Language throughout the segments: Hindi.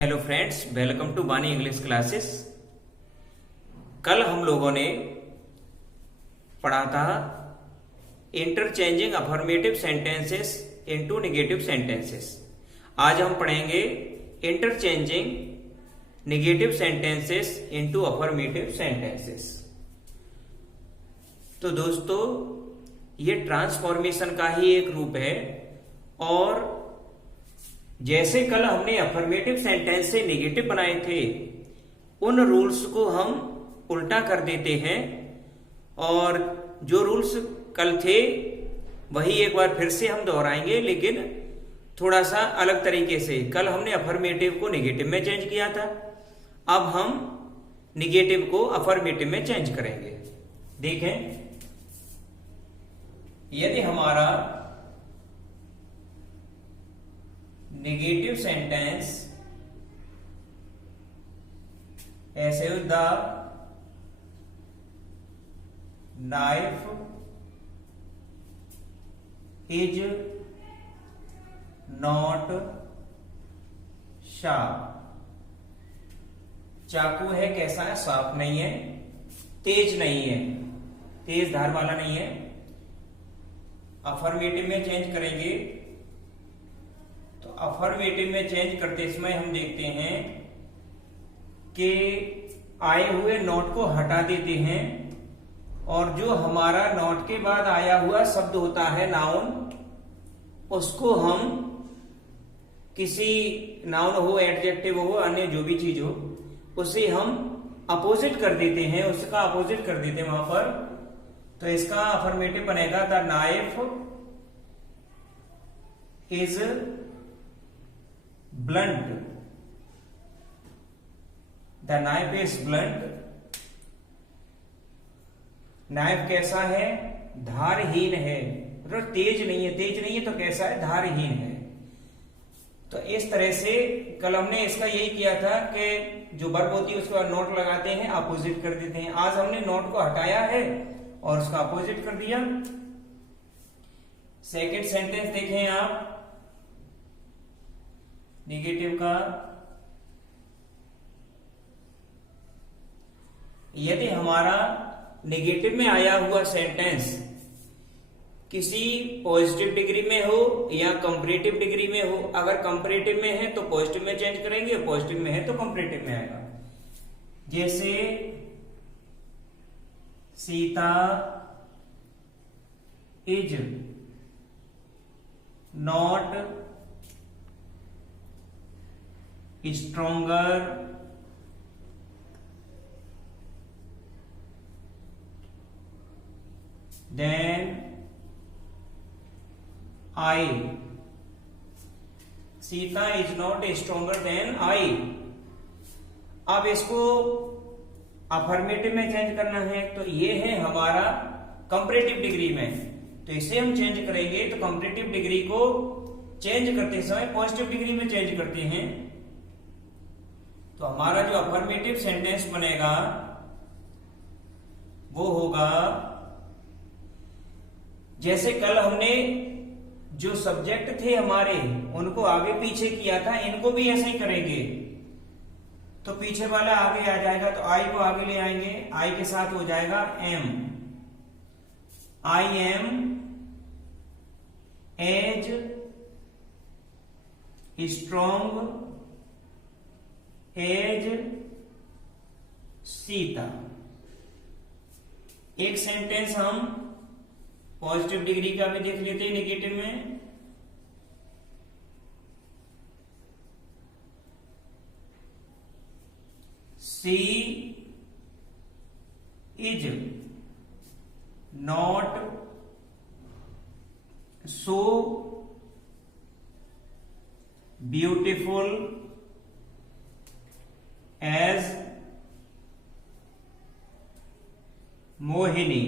हेलो फ्रेंड्स, वेलकम टू बानी इंग्लिश क्लासेस। कल हम लोगों ने पढ़ा था interchanging affirmative sentences into negative sentences. आज हम पढ़ेंगे interchanging negative sentences into affirmative sentences. तो दोस्तों, ये ट्रांसफॉर्मेशन का ही एक रूप है और जैसे कल हमने अफर्मेटिव सेंटेंस से नेगेटिव बनाए थे, उन रूल्स को हम उल्टा कर देते हैं और जो रूल्स कल थे वही एक बार फिर से हम दोहराएंगे, लेकिन थोड़ा सा अलग तरीके से। कल हमने अफर्मेटिव को नेगेटिव में चेंज किया था, अब हम नेगेटिव को अफर्मेटिव में चेंज करेंगे। देखें, यदि हमारा नेगेटिव सेंटेंस ऐसे हो, the knife is not sharp. चाकू है कैसा है? शार्प नहीं है, तेज नहीं है, तेज धार वाला नहीं है। अफर्मेटिव में चेंज करेंगे तो अफर्मेटिव में चेंज करते समय हम देखते हैं कि आए हुए नॉट को हटा देते हैं और जो हमारा नॉट के बाद आया हुआ शब्द होता है नाउन, उसको हम किसी नाउन हो, एडजेक्टिव हो, अन्य जो भी चीज हो, उसे हम अपोजिट कर देते हैं, उसका अपोजिट कर देते हैं वहां पर। तो इसका अफर्मेटिव बनेगा the knife is blunt. The knife is blunt. Knife कैसा है? धारहीन है। तेज नहीं है, तेज नहीं है तो कैसा है? धारहीन है। तो इस तरह से कल हमने इसका यही किया था कि जो वर्ब होती है उसके बाद नोट लगाते हैं, अपोजिट कर देते हैं। आज हमने नोट को हटाया है और उसका अपोजिट कर दिया। सेकंड सेंटेंस देखें आप नेगेटिव का। यदि हमारा नेगेटिव में आया हुआ सेंटेंस किसी पॉजिटिव डिग्री में हो या कंपैरेटिव डिग्री में हो, अगर कंपैरेटिव में है तो पॉजिटिव में चेंज करेंगे, पॉजिटिव में है तो कंपैरेटिव में आएगा। जैसे Sita is not stronger than I. Sita is not stronger than I. अब इसको अफर्मेटिव में चेंज करना है तो ये है हमारा कंपैरेटिव डिग्री में, तो इसे हम चेंज करेंगे। तो कंपैरेटिव डिग्री को चेंज करते समय पॉजिटिव डिग्री में चेंज करते हैं, तो हमारा जो अफर्मेटिव सेंटेंस बनेगा वो होगा, जैसे कल हमने जो सब्जेक्ट थे हमारे उनको आगे पीछे किया था, इनको भी ऐसे ही करेंगे। तो पीछे वाला आगे आ जाएगा तो आई को आगे ले आएंगे, आई के साथ हो जाएगा am. I am as strong as Sita. एक सेंटेंस हम पॉजिटिव डिग्री का भी देख लेते हैं नेगेटिव में। She is not so beautiful as Mohini.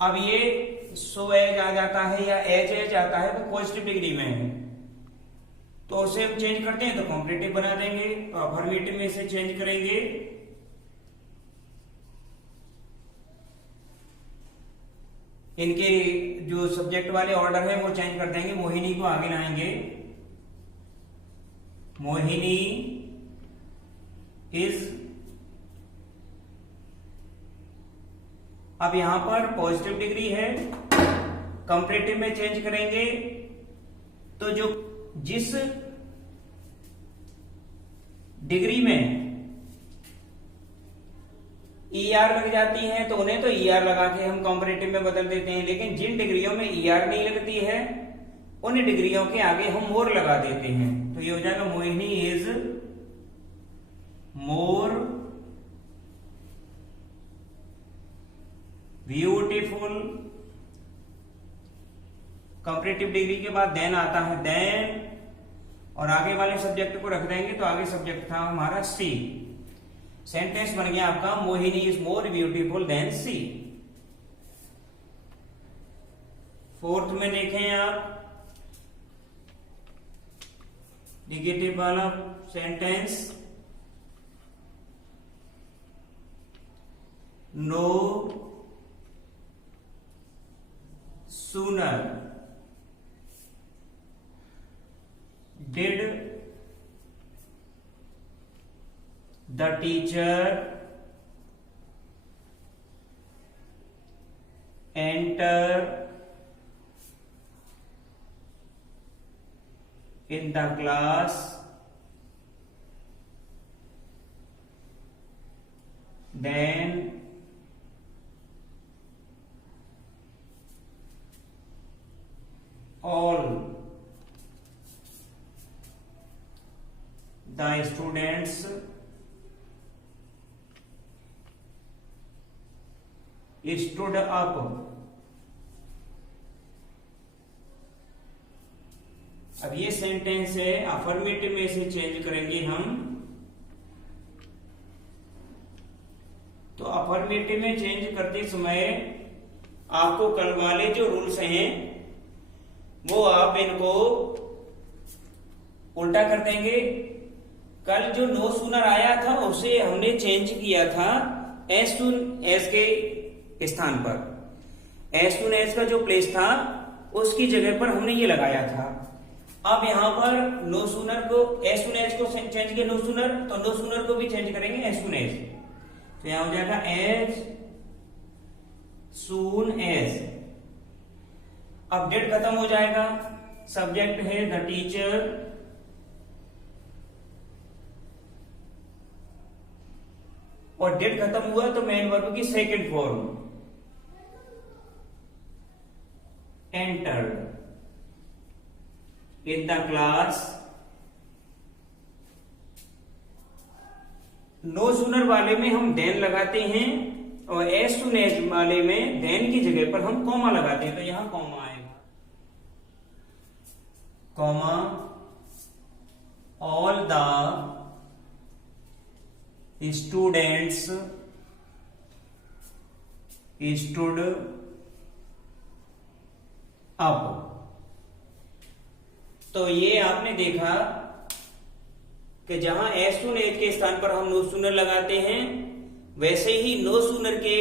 अब ये सो एज आ जाता है या एज आता है तो पॉजिटिव डिग्री में है, तो उसे हम चेंज करते हैं तो कॉम्परेटिव बना देंगे। तो अफर्मेटिव में इसे चेंज करेंगे इनके जो सब्जेक्ट वाले ऑर्डर है वो चेंज कर देंगे, मोहिनी को आगे लाएंगे। मोहिनी इज, अब यहां पर पॉजिटिव डिग्री है, कंपैरेटिव में चेंज करेंगे तो जो जिस डिग्री में ER लग जाती है तो उन्हें तो ER लगा के हम कंपैरेटिव में बदल देते हैं, लेकिन जिन डिग्रियों में ER नहीं लगती है उन डिग्रियों के आगे हम मोर लगा देते हैं। तो ये हो जाएगा Mohini is more beautiful. Comparative degree के बाद देन आता है देन, और आगे वाले सब्जेक्ट को रख देंगे तो आगे सब्जेक्ट था हमारा सी। सेंटेंस बन गया आपका Mohini is more beautiful than सी। फोर्थ में देखें आप निगेटिव वाला sentence, no sooner did the teacher enter in the class then all the students stood up। अब ये सेंटेंस है अफर्मेटिव में से चेंज करेंगे हम, तो अफर्मेटिव में चेंज करते समय आपको कल वाले जो रूल्स हैं वो आप इनको उल्टा कर देंगे। कल जो नो सूनर आया था उसे हमने चेंज किया था एज सून एज के स्थान पर। एज सून एज का जो प्लेस था उसकी जगह पर हमने ये लगाया था। अब यहां पर नो सूनर को एज सून एज को चेंज किया नो सूनर, तो नो सूनर को भी चेंज करेंगे एज सून एज। तो यहां हो जाएगा एज सून एज। अब डेट खत्म हो जाएगा, सब्जेक्ट है द टीचर, और डेट खत्म हुआ तो मेन वर्ब की second form entered in the class. No sooner वाले में हम देन लगाते हैं और एज सून एज वाले में देन की जगह पर हम कॉमा लगाते हैं, तो यहां कॉमा आएगा, comma all the students stood up। तो ये आपने देखा कि जहां एज सून एज के स्थान पर हम नो सूनर लगाते हैं, वैसे ही नो सूनर के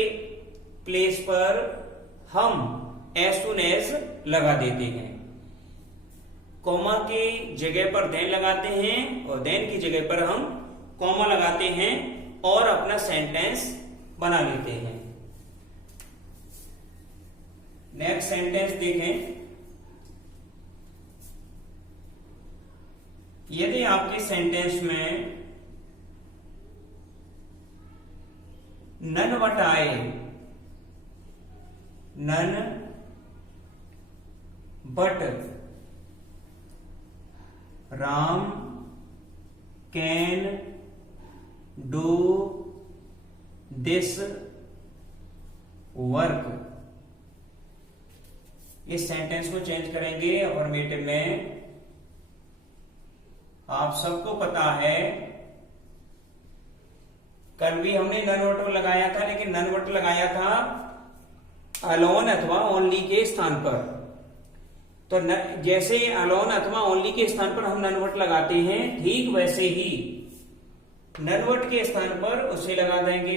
प्लेस पर हम एज सून एज लगा देते हैं। कॉमा की जगह पर देन लगाते हैं और देन की जगह पर हम कॉमा लगाते हैं और अपना सेंटेंस बना लेते हैं। नेक्स्ट सेंटेंस देखें। यदि आपके सेंटेंस में नन बट आए, none but Ram can do this work, इस सेंटेंस को चेंज करेंगे अफर्मेटिव में। आप सबको पता है कल भी हमने नन वट लगाया था, लेकिन नन वट लगाया था अलोन अथवा ओनली के स्थान पर। तो जैसे अलोन अथवा ओनली के स्थान पर हम नन वट लगाते हैं, ठीक वैसे ही नन वट के स्थान पर उसे लगा देंगे।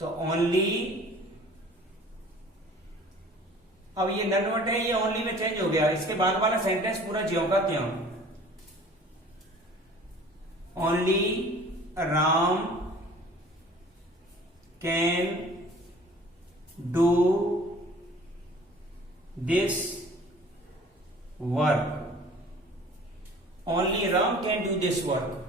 तो ओनली अब ये नन वर्ड है, ये ओनली में चेंज हो गया, इसके बाद वाला सेंटेंस पूरा ज्यों का त्यों। Only Ram can do this work. Only Ram can do this work.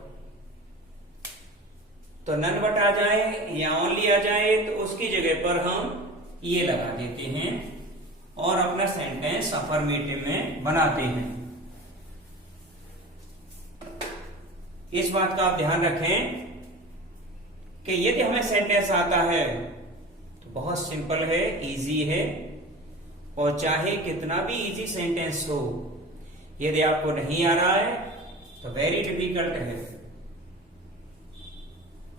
तो नन वर्ड आ जाए या ओनली आ जाए तो उसकी जगह पर हम ये लगा देते हैं और अपना सेंटेंस अफर्मेटिव में बनाते हैं। इस बात का आप ध्यान रखें कि यदि हमें सेंटेंस आता है तो बहुत सिंपल है, इजी है, और चाहे कितना भी इजी सेंटेंस हो, यदि आपको नहीं आ रहा है तो वेरी डिफिकल्ट है।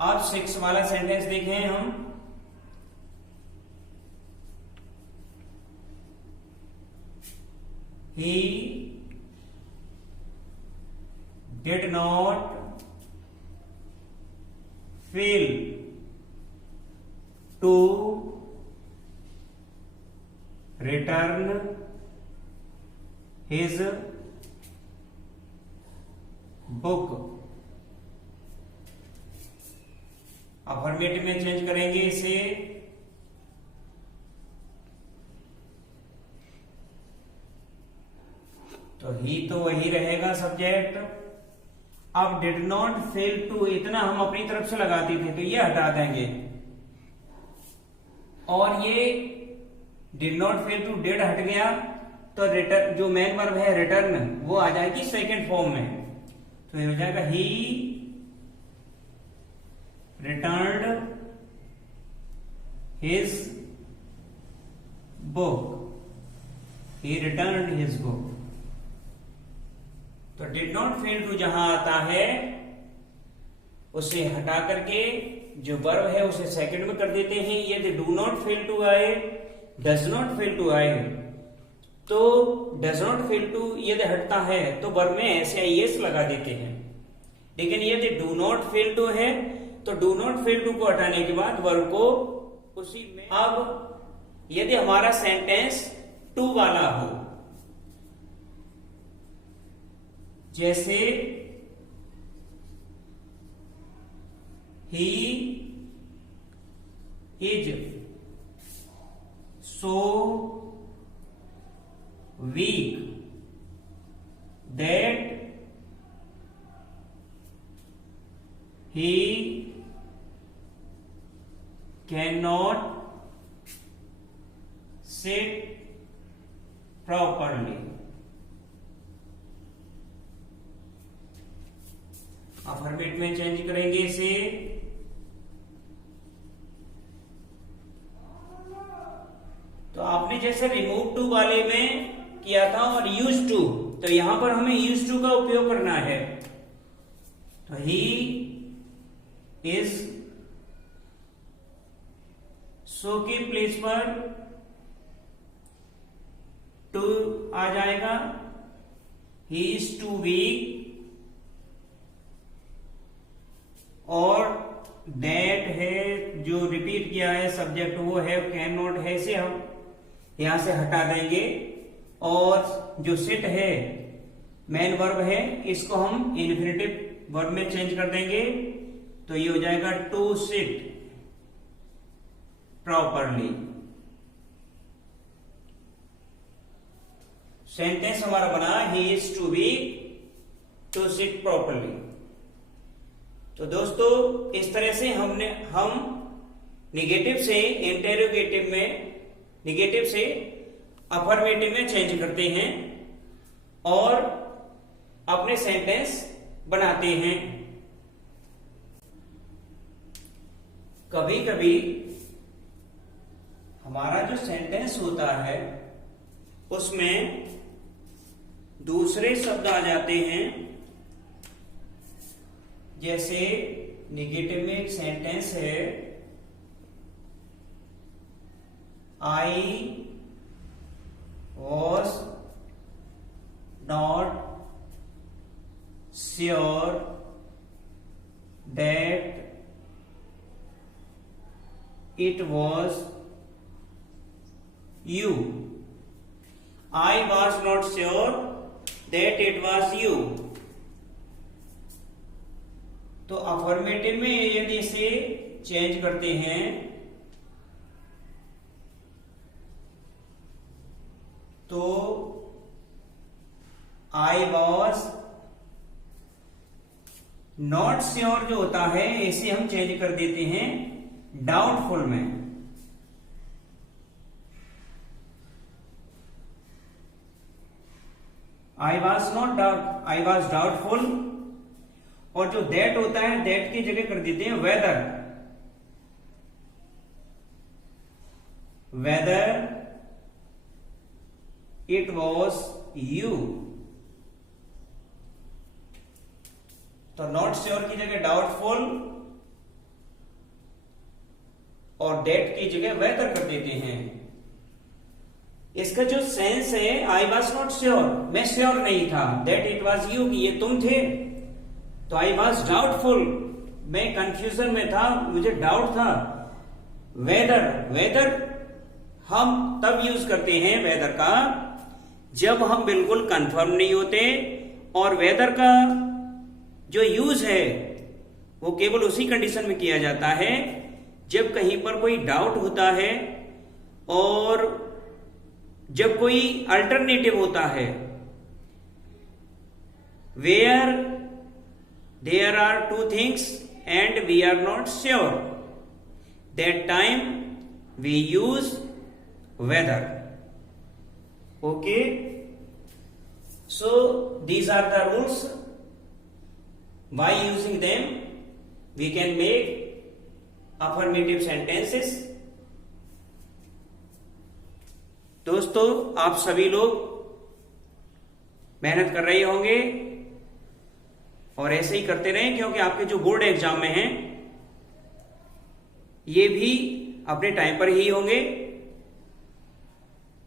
अब 6 वाला सेंटेंस देखें हम। He did not fail to return his book। Affirmative में चेंज करेंगे इसे। तो ही तो वही रहेगा सब्जेक्ट। अब डिड नॉट फेल टू, इतना हम अपनी तरफ से लगाते थे तो ये हटा देंगे, और ये did not fail to did हट गया, तो रिटर्न जो मेन वर्ब है रिटर्न वो आ जाएगी सेकंड फॉर्म में। तो ये हो जाएगा ही रिटर्न्ड हिज बुक। ही रिटर्न्ड हिज बुक। तो डिड नॉट फेल टू जहां आता है उसे हटा करके जो वर्ब है उसे सेकंड में कर देते हैं। यदि डू नॉट फेल टू आए, डज नॉट फेल टू आए, तो डज नॉट फेल टू यदि हटता है तो वर्ब में ऐसे आईएस लगा देते हैं। लेकिन यदि डू नॉट फेल टू है तो डू नॉट फेल टू को हटाने के बाद वर्ब को उसी में। अब यदि हमारा सेंटेंस टू वाला हो, जैसे he is so weak that he cannot sit properly। Affirmative में चेंज करेंगे इसे। तो आपने जैसे रिमूव टू वाले में किया था और यूज टू, तो यहां पर हमें यूज टू का उपयोग करना है। तो ही इज सो की प्लेस पर टू आ जाएगा। ही इज टू वीक, और दैट है जो रिपीट किया है सब्जेक्ट वो है, कैन नॉट है, इसे हम यहां से हटा देंगे। और जो सिट है मेन वर्ब है, इसको हम इन्फिनेटिव वर्ब में चेंज कर देंगे। तो ये हो जाएगा टू सिट प्रॉपरली। सेंटेंस हमारा बना he is too weak to sit properly. तो दोस्तों इस तरह से हम निगेटिव से इंटेरोगेटिव में, निगेटिव से अफर्मेटिव में चेंज करते हैं और अपने सेंटेंस बनाते हैं। कभी कभी हमारा जो सेंटेंस होता है उसमें दूसरे शब्द आ जाते हैं। जैसे निगेटिव में एक सेंटेंस है, I was not sure that it was you. I was not sure that it was you. तो अफर्मेटिव में यदि इसे चेंज करते हैं तो आई वॉज नॉट श्योर जो होता है इसे हम चेंज कर देते हैं डाउटफुल में। I was not doubt, I was doubtful, और जो दैट होता है दैट की जगह कर देते हैं whether, whether it was you. तो नॉट श्योर की जगह डाउटफुल और डेट की जगह वेदर कर देते हैं। इसका जो सेंस है आई वॉज नॉट श्योर, मैं श्योर नहीं था, दैट इट वॉज यू कि ये तुम थे, तो आई वॉज डाउटफुल, मैं कंफ्यूजन में था, मुझे डाउट था। वेदर, वेदर हम तब यूज करते हैं वेदर का जब हम बिल्कुल कंफर्म नहीं होते, और वेदर का जो यूज है वो केवल उसी कंडीशन में किया जाता है जब कहीं पर कोई डाउट होता है और जब कोई अल्टरनेटिव होता है। Where there are two things and we are not sure, that time we use whether. Okay, so these are the rules. By using them we can make affirmative sentences. दोस्तों, आप सभी लोग मेहनत कर रहे होंगे और ऐसे ही करते रहें, क्योंकि आपके जो बोर्ड एग्जाम में हैं ये भी अपने टाइम पर ही होंगे।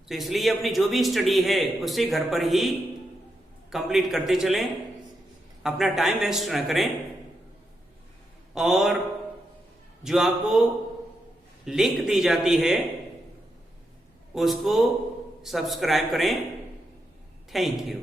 तो इसलिए अपनी जो भी स्टडी है उसे घर पर ही कंप्लीट करते चलें, अपना टाइम वेस्ट ना करें, और जो आपको लिंक दी जाती है उसको सब्सक्राइब करें। Thank you.